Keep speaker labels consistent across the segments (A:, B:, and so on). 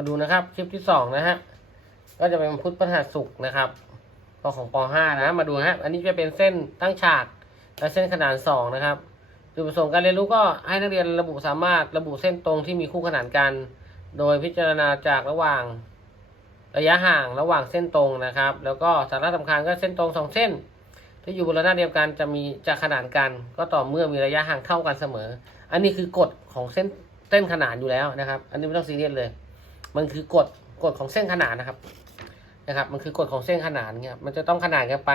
A: มาดูนะครับ คลิปที่สองนะฮะ ก็จะเป็นพุทธพฤหัสศุกนะครับก็ของป .5 นะ มาดูฮะ อันนี้จะเป็นเส้นตั้งฉาก และเส้นขนานสองนะครับจุดประสงค์การเรียนรู้ก็ให้นักเรียนระบุสามารถระบุเส้นตรงที่มีคู่ขนานกัน โดยพิจารณาจากระหว่างระยะห่างระหว่างเส้นตรงนะครับ แล้วก็สาระสำคัญก็เส้นตรงสองเส้น ที่อยู่บนระนาบเดียวกันจะมีจะขนานกัน ก็ต่อเมื่อมีระยะห่างเท่ากันเสมอ อันนี้คือกฎของเส้นเส้นขนานอยู่แล้วนะครับ อันนี้ไม่ต้องซีเรียสเลย มันคือกฎกฎของเส้นขนานนะครับ นะครับ มันคือกฎของเส้นขนานเนี่ยมันจะต้องขนานกันไป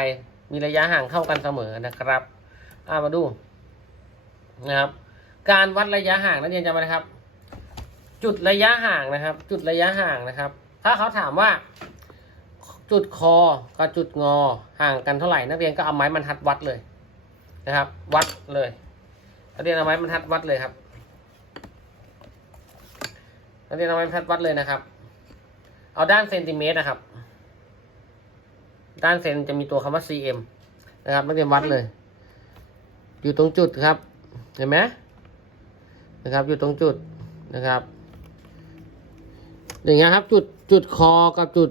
A: มีระยะห่างเท่ากันเสมอนะครับอามาดูนะครับ การวัดระยะห่างนักเรียนจำไว้นะครับ จุดระยะห่างนะครับ จุดระยะห่างนะครับ ถ้าเขาถามว่า จุดคอกับจุดงอห่างกันเท่าไหร่นักเรียนก็เอาไม้บรรทัดวัดเลยนะครับ วัดเลยนักเรียนเอาไม้บรรทัดวัดเลยครับ นักเรียนเอาไม้บรรทัดวัดเลยนะครับ เอาด้านเซนติเมตรนะครับ ด้านเซนจะมีตัวคำว่า cm นะครับนักเรียนวัดเลย อยู่ตรงจุดครับ เห็นไหมนะครับ อยู่ตรงจุดนะครับ อย่างเงี้ยครับ จุดจุดคอกับจุด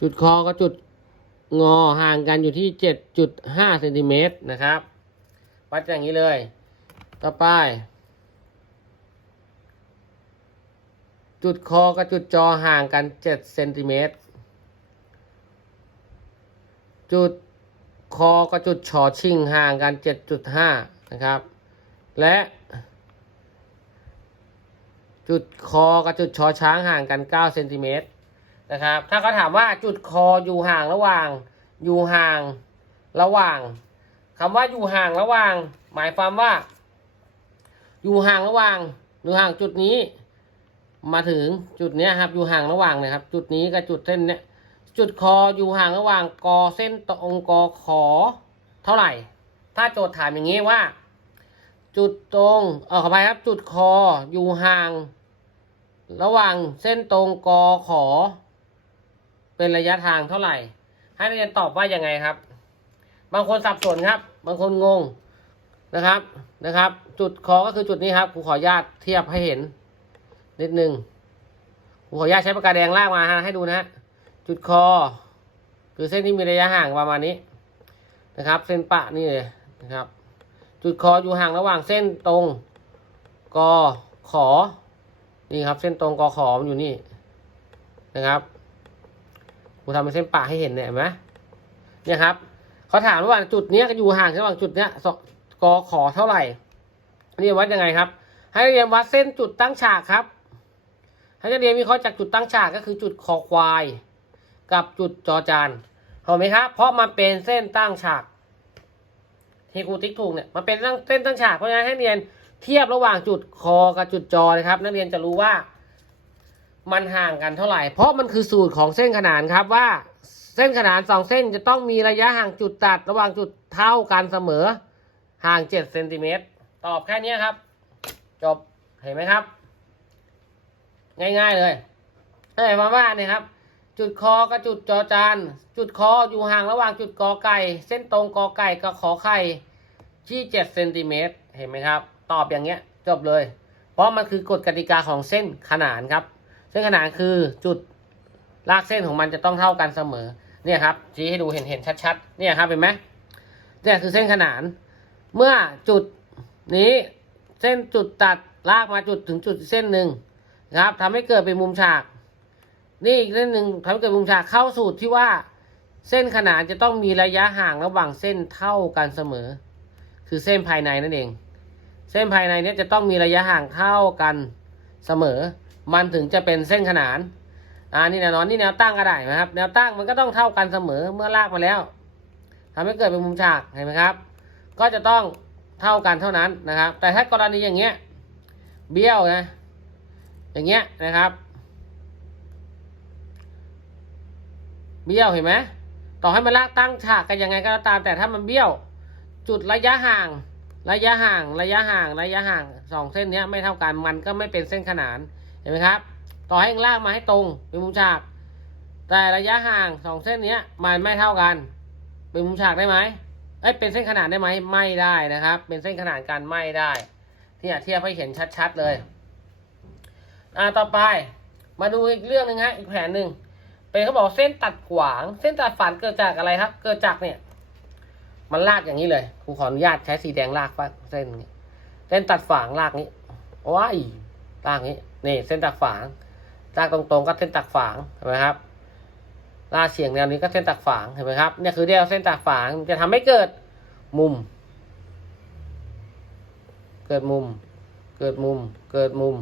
A: จุดคอกับจุดงอห่างกันอยู่ที่เจ็ดจุดห้าเซนติเมตรนะครับ วัดอย่างนี้เลย ต่อไป จุดคอกับจุดจอห่างกันเจ็ดเซนติเมตร จุดคอกับจุดชอชิงห่างกันเจ็ดจุดห้านะครับ และ จุดคอกับจุดชอช้างห่างกันเก้าเซนติเมตรนะครับ ถ้าเขาถามว่าจุดคออยู่ห่างระหว่าง อยู่ห่างระหว่างคำว่าอยู่ห่างระหว่าง หมายความว่า อยู่ห่างระหว่างอยู่ห่างจุดนี้ มาถึงจุดเนี้ยครับอยู่ห่างระหว่างนะครับ จุดนี้กับจุดเส้นเนี้ยจุดคออยู่ห่างระหว่างกอเส้นตรงกอขอเท่าไหร่ ถ้าโจทย์ถามอย่างนี้ว่า จุดตรงเออขออภัยครับ จุดคออยู่ห่าง ระหว่างเส้นตรงกอขอ เป็นระยะทางเท่าไหร่ ให้นักเรียนตอบว่ายังไงครับ บางคนสับสนครับ บางคนงงนะครับนะครับ จุดคอก็คือจุดนี้ครับครูขออนุญาตเทียบให้เห็น นิดนึงครูขออนุญาตใช้ปากกาแดงลากมาให้ดูนะฮะจุดคอ คือเส้นที่มีระยะห่างประมาณนี้นะครับ เส้นปะนี่เลยนะครับ จุดคออยู่ห่างระหว่างเส้นตรงกอขอ นี่ครับ เส้นตรงกอขอมันอยู่นี่นะครับครูทำเป็นเส้นปะให้เห็นเนี่ยเห็นไหมเนี่ยครับเขาถามว่าจุดเนี้ยอยู่ห่างระหว่างจุดเนี้ยกอขอเท่าไหร่เรียนวัดยังไงครับ ให้เรียนวัดเส้นจุดตั้งฉากครับ ให้นักเรียนวิเคราะห์จากจุดตั้งฉากก็คือจุดคอควาย กับจุดจอจานถูกไหมครับเพราะมันเป็นเส้นตั้งฉากที่ครูติ๊กถูกเนี่ยมันเป็นเส้นตั้งฉากเพราะฉะนั้นให้นักเรียนเทียบระหว่างจุดคอกับจุดจอนะครับ นักเรียนจะรู้ว่า มันห่างกันเท่าไหร่ เพราะมันคือสูตรของเส้นขนานครับว่าเส้นขนานสองเส้นจะต้องมีระยะห่างจุดตัด ระหว่างจุดเท่ากันเสมอ ห่างเจ็ดเซนติเมตรตอบแค่นี้ครับ จบเห็นไหมครับ ง่าย ๆ เลยหมายความว่าเนี่ยครับ จุดคอกับจุดจอจาน จุดคออยู่ห่างระหว่างจุดกอไก่ เส้นตรงกอไก่กับขอไข่ที่เจ็ดเซนติเมตรเห็นไหมครับ ตอบอย่างเงี้ยจบเลย เพราะมันคือกฎกติกาของเส้นขนานครับ เส้นขนานคือจุดลากเส้นของมันจะต้องเท่ากันเสมอ เนี่ยครับชี้ให้ดูเห็นเห็นชัดๆ เนี่ยครับเห็นไหมเนี่ยคือเส้นขนาน เมื่อจุดนี้เส้นจุดตัดลากมาจุดถึงจุดเส้นหนึ่ง นะครับทำให้เกิดเป็นมุมฉาก นี่อีกเส้นหนึ่งทำให้เกิดมุมฉากเข้าสูตรที่ว่า เส้นขนานจะต้องมีระยะห่างระหว่างเส้นเท่ากันเสมอ คือเส้นภายในนั่นเอง เส้นภายในเนี้ยจะต้องมีระยะห่างเท่ากันเสมอ มันถึงจะเป็นเส้นขนานอ่านี่แนวนอนนี่แนวตั้งก็ได้นะครับ แนวตั้งมันก็ต้องเท่ากันเสมอเมื่อลากมาแล้วทำให้เกิดเป็นมุมฉากเห็นไหมครับ ก็จะต้องเท่ากันเท่านั้นนะครับ แต่ถ้ากรณีอย่างเงี้ย เบี้ยวนะ อย่างเงี้ยนะครับเบี้ยวเห็นไหมต่อให้มันลากตั้งฉากกันยังไงก็ตาม แต่ถ้ามันเบี้ยว จุดระยะห่าง ระยะห่าง ระยะห่าง ระยะห่างสองเส้นเนี้ยไม่เท่ากันมันก็ไม่เป็นเส้นขนานเห็นไหมครับ ต่อให้ลากมาให้ตรงเป็นมุมฉาก แต่ระยะห่างสองเส้นเนี้ยมันไม่เท่ากัน เป็นมุมฉากได้ไหมเอ้ยเป็นเส้นขนานได้ไหมไม่ได้นะครับ เป็นเส้นขนานกันไม่ได้ที่เทียบให้เห็นชัด ๆ เลย อ่าต่อไป มาดูอีกเรื่องหนึ่งฮะอีกแผนหนึ่งเป็นเขาบอกเส้นตัดขวาง เส้นตัดฝันเกิดจากอะไรครับ เกิดจากเนี่ย มันลากอย่างนี้เลยครูขออนุญาตใช้สีแดงลากปะเส้นนี้เส้นตัดฝางลากนี้ว้ายลากนี้นี่ เส้นตัดฝางลากตรงๆก็เส้นตัดฝางเห็นไหมครับลากเฉียงแนวนี้ก็เส้นตัดฝางเห็นไหมครับเนี่ยคือเดียวเส้นตัดฝางจะทำให้เกิดมุม เกิดมุม เกิดมุม เกิดมุม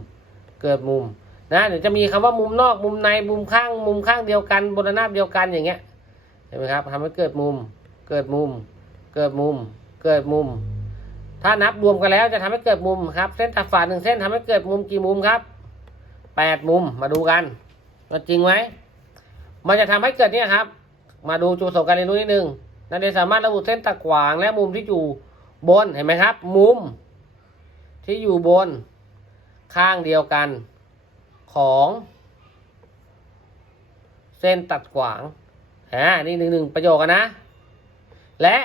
A: เกิดมุมนะเดี๋ยวจะมีคำว่ามุมนอกมุมในมุมข้างมุมข้างเดียวกันบนระนาบเดียวกันอย่างเงี้ยเห็นไหมครับทำให้เกิดมุม เกิดมุม เกิดมุม เกิดมุม ถ้านับรวมกันแล้วจะทำให้เกิดมุมครับ เส้นตัดฝาหนึ่งเส้นทำให้เกิดมุมกี่มุมครับแปดมุมมาดูกันว่าจริงไหมมันจะทำให้เกิดเนี่ยครับ มาดูจุดประสงค์การเรียนรู้นิดนึงนักเรียนสามารถระบุเส้นตัดขวางและมุมที่อยู่บนเห็นไหมครับ มุมที่อยู่บน ข้างเดียวกันของ เส้นตัดขวางอ่านี่หนึ่งหนึ่งประโยคกันนะ และ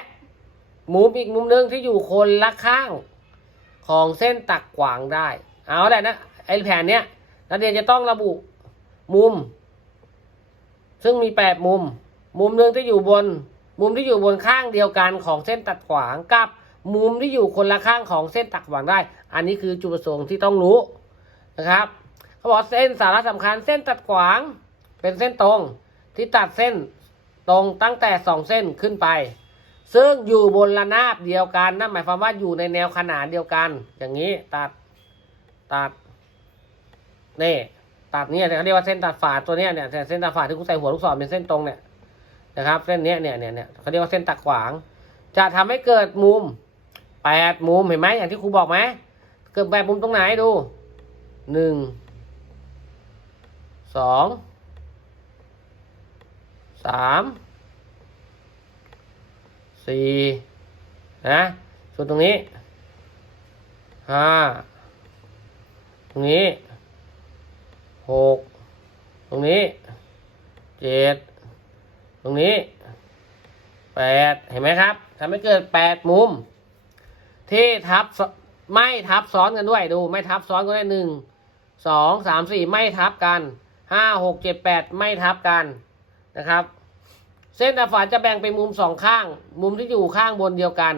A: มุมอีกมุมหนึ่งที่อยู่คนละข้างของเส้นตัดขวางได้ เอาแหละนะไอแผนเนี้ยนักเรียนจะต้องระบุมุม ซึ่งมีแปดมุม มุมหนึ่งที่อยู่บน มุมที่อยู่บนข้างเดียวกันของเส้นตัดขวางกับ มุมที่อยู่คนละข้างของเส้นตัดขวางได้ อันนี้คือจุดประสงค์ที่ต้องรู้นะครับเขาบอกเส้นสาระสำคัญเส้นตัดขวาง เป็นเส้นตรงที่ตัดเส้นตรงตั้งแต่สองเส้นขึ้นไป ซึ่งอยู่บนระนาบเดียวกันนั่นหมายความว่าอยู่ในแนวขนานเดียวกัน อย่างนี้ตัดตัดนี่ตัดเนี่ยเขาเรียกว่าเส้นตัดฝาตัวเนี้ยเนี่ยเส้นตัดฝาที่กูใส่หัวลูกศรเป็นเส้นตรงเนี่ยนะครับ เส้นเนี้ยเนี่ยเนี่ยเนี่ยเขาเรียกว่าเส้นตัดขวาง จะทำให้เกิดมุมแปดมุมเห็นไหมอย่างที่ครูบอกไหม เกิดแปดมุมตรงไหนดูหนึ่งสองสามสี่นะ ส่วนตรงนี้ห้าตรงนี้หกตรงนี้เจ็ดตรงนี้แปดเห็นไหมครับทำให้เกิดแปดมุม ที่ทับซ้อน ไม่ทับซ้อนกันด้วยดู ไม่ทับซ้อนกันด้วยหนึ่งสองสามสี่ไม่ทับกันห้าหกเจ็ดแปดไม่ทับกันนะครับ เส้นตัดฝาจะแบ่งเป็นมุมสองข้าง มุมที่อยู่ข้างบนเดียวกัน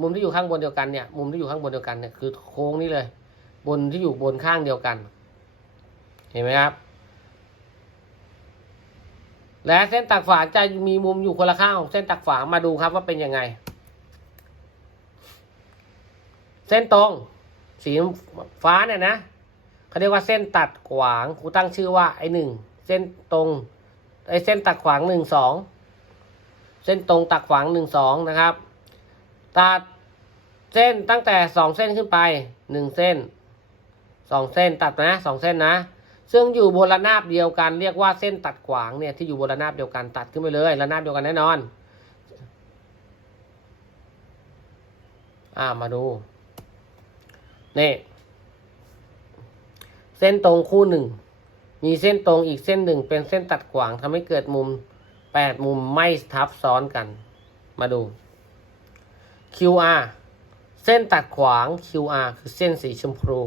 A: มุมที่อยู่ข้างบนเดียวกันเนี่ยมุมที่อยู่ข้างบนเดียวกันเนี่ยคือโค้งนี้เลย บนที่อยู่บนข้างเดียวกัน เห็นไหมครับ และเส้นตัดฝาจะมีมุมอยู่คนละข้างของเส้นตัดฝามาดูครับว่าเป็นยังไง เส้นตรง สีฟ้าเนี่ยนะเขาเรียกว่าเส้นตัดขวางครูตั้งชื่อว่าไอ้หนึ่งเส้นตรงไอ้เส้นตัดขวางหนึ่งสองเส้นตรงตัดขวางหนึ่งสองนะครับ ตัดเส้นตั้งแต่สองเส้นขึ้นไปหนึ่งเส้นสองเส้นตัดนะสองเส้นนะ ซึ่งอยู่บนระนาบเดียวกันเรียกว่าเส้นตัดขวางเนี่ยที่อยู่บนระนาบเดียวกันตัดขึ้นไปเลยระนาบเดียวกันแน่นอน อ่ามาดู นี่เส้นตรงคู่หนึ่ง มีเส้นตรงอีกเส้นหนึ่ง เป็นเส้นตัดขวางทำให้เกิดมุมแปดมุมไม่ทับซ้อนกัน มาดู QR เส้นตัดขวาง QR คือเส้นสีชมพู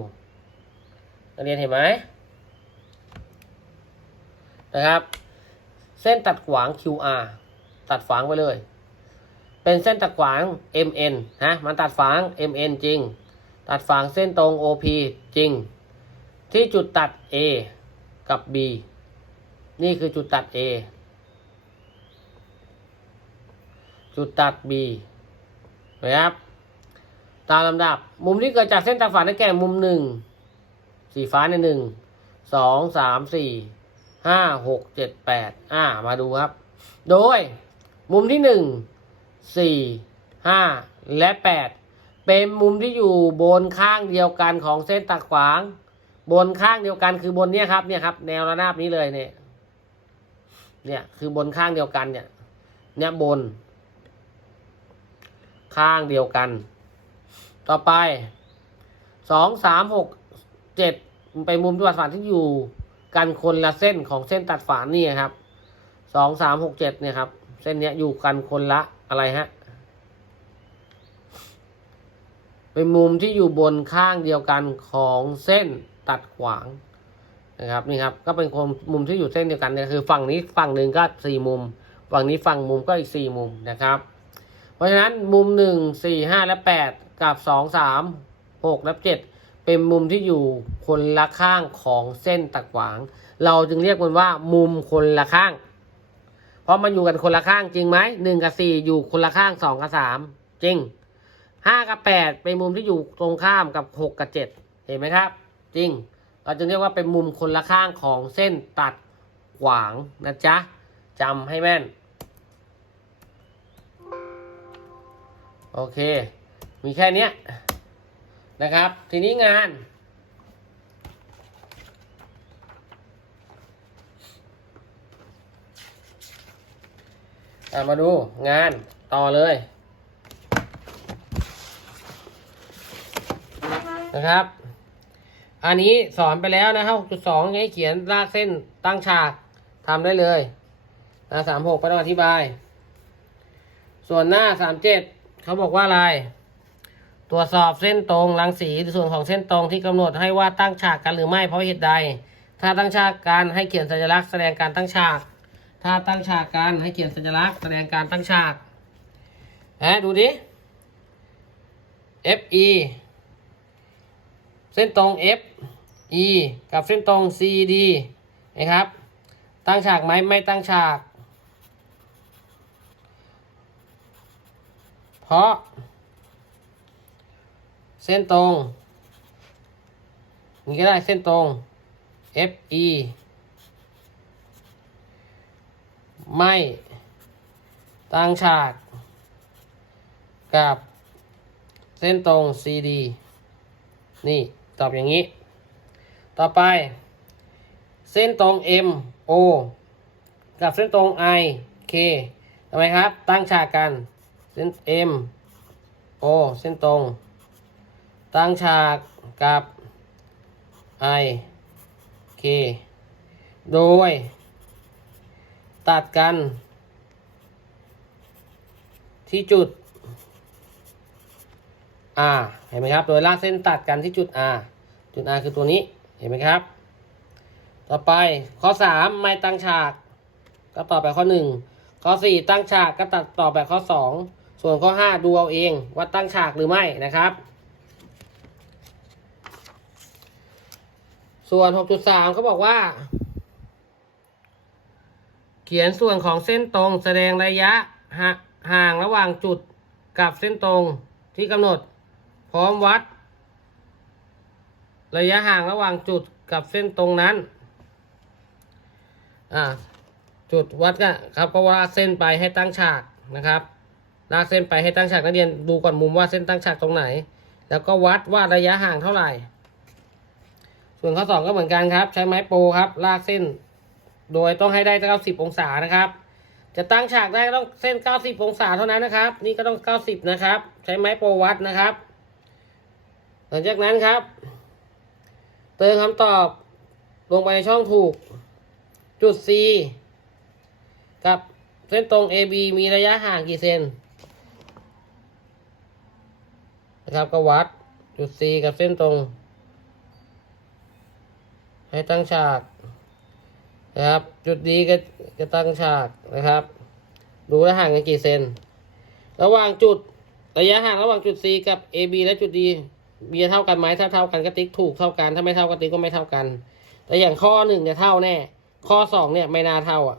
A: นักเรียนเห็นไหมนะครับ เส้นตัดขวาง QR ตัดฝางไปเลย เป็นเส้นตัดขวาง MN ฮะ มันตัดฝาง MN จริง ตัดฝางเส้นตรง OP จริง ที่จุดตัด A กับ B นี่คือจุดตัด A จุดตัด B นะครับ ตามลำดับ มุมที่เกิดจากเส้นตัดฝาได้แก่มุมหนึ่งสีฟ้าในหนึ่งสองสามสี่ห้าหกเจ็ดแปดอ่ามาดูครับ โดยมุมที่หนึ่งสี่ห้าและแปด เป็นมุมที่อยู่บนข้างเดียวกันของเส้นตัดขวาง บนข้างเดียวกันคือบนเนี้ยครับเนี่ยครับ แนวระนาบนี้เลยเนี่ย เนี่ยคือบนข้างเดียวกันเนี่ย เนี่ยบน ข้างเดียวกัน ต่อไปสองสามหกเจ็ดเป็นมุมที่ตัดฝานที่อยู่กันคนละเส้นของเส้นตัดฝานนี่ครับสองสามหกเจ็ดเนี่ยครับ เส้นเนี้ยอยู่กันคนละอะไรฮะ เป็นมุมที่อยู่บนข้างเดียวกันของเส้นตัดขวางนะครับนี่ครับก็เป็นคนมุมที่อยู่เส้นเดียวกันเนี่ยคือฝั่งนี้ฝั่งหนึ่งก็สี่มุม ฝั่งนี้ฝั่งมุมก็อีกสี่มุมนะครับ เพราะฉะนั้นมุมหนึ่งสี่ห้าและแปดกับสองสามหกและเจ็ดเป็นมุมที่อยู่คนละข้างของเส้นตัดขวาง เราจึงเรียกมันว่า มุมคนละข้าง เพราะมันอยู่กันคนละข้างจริงไหมหนึ่งกับสี่อยู่คนละข้างสองกับสามจริง ห้ากับแปดเป็นมุมที่อยู่ตรงข้ามกับหกกับเจ็ดเห็นไหมครับ จริง เราจึงเรียกว่าเป็นมุมคนละข้างของเส้นตัดขวางนะจ๊ะจำให้แม่น โอเค มีแค่นี้นะครับ ทีนี้งานมาดูงานต่อเลย นะครับ อันนี้สอนไปแล้วนะครับ6.2ให้เขียนลากเส้นตั้งฉากทำได้เลยนะ36ไม่ต้องอธิบาย ส่วนหน้า37เจ็ดเขาบอกว่าอะไรตรวจสอบเส้นตรงรังสีส่วนของเส้นตรงที่กำหนดให้ว่าตั้งฉากกันหรือไม่เพราะเหตุใด ถ้าตั้งฉากกันให้เขียนสัญลักษณ์แสดงการตั้งฉาก ถ้าตั้งฉากกันให้เขียนสัญลักษณ์แสดงการตั้งฉากแหะดูดิ FE เส้นตรง F E กับเส้นตรง CD นะครับ ตั้งฉากไหมไม่ตั้งฉาก เพราะ เส้นตรงนี่ก็ได้เส้นตรง F E ไม่ตั้งฉาก กับเส้นตรง CD นี่ ตอบอย่างนี้ ต่อไป เส้นตรง M O กับเส้นตรง I K ทำไมครับ ตั้งฉากกัน เส้น M O เส้นตรง ตั้งฉากกับ I K โดย ตัดกัน ที่จุด R เห็นไหมครับ โดยลากเส้นตัดกันที่จุด R จุด R คือตัวนี้เห็นไหมครับ ต่อไปข้อ 3 ไม่ตั้งฉาก ก็ตอบแบบข้อ 1 ข้อ 4 ตั้งฉากก็ตัดตอบแบบข้อ 2 ส่วนข้อ 5 ดูเอาเองว่าตั้งฉากหรือไม่นะครับ ส่วน 6.3เขาบอกว่า เขียนส่วนของเส้นตรงแสดงระยะห่างระหว่างจุดกับเส้นตรงที่กำหนด พร้อมวัด ระยะห่างระหว่างจุดกับเส้นตรงนั้น อ่า จุดวัดก็ครับก็ว่าเส้นไปให้ตั้งฉากนะครับลากเส้นไปให้ตั้งฉากนักเรียนดูก่อนมุมว่าเส้นตั้งฉากตรงไหน แล้วก็วัดว่าระยะห่างเท่าไหร่ ส่วนข้อสองก็เหมือนกันครับ ใช้ไม้โปรครับ ลากเส้น โดยต้องให้ได้90องศานะครับ จะตั้งฉากได้ก็ต้องเส้น90องศาเท่านั้นนะครับ นี่ก็ต้อง90นะครับ ใช้ไม้โปรวัดนะครับ หลังจากนั้นครับ เติมคำตอบ ลงไปในช่องถูก จุด C กับเส้นตรง AB มีระยะห่างกี่เซนนะครับก็วัดจุด C กับเส้นตรง ให้ตั้งฉากนะครับ จุดดีก็จะตั้งฉากนะครับดูระห่างกันกี่เซน ระหว่างจุดระยะห่างระหว่างจุด C กับ AB และจุด D เบียเท่ากันไหมถ้าเท่ากันก็ติ๊กถูกเท่ากัน ถ้าไม่เท่ากันติ๊กก็ไม่เท่ากัน แต่อย่างข้อหนึ่งเนี่ยเท่าแน่ ข้อสองเนี่ยไม่น่าเท่าอะ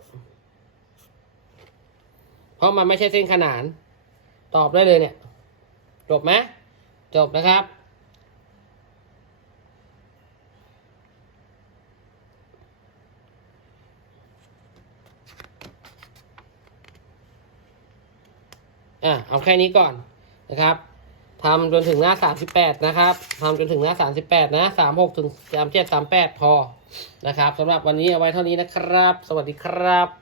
A: เพราะมันไม่ใช่เส้นขนาน ตอบได้เลยเนี่ย จบไหมจบนะครับอะเอาแค่นี้ก่อนนะครับ ทำจนถึงหน้า38นะครับทำจนถึงหน้า38นะ36ถึง37 38พอนะครับสำหรับวันนี้เอาไว้เท่านี้นะครับ สวัสดีครับ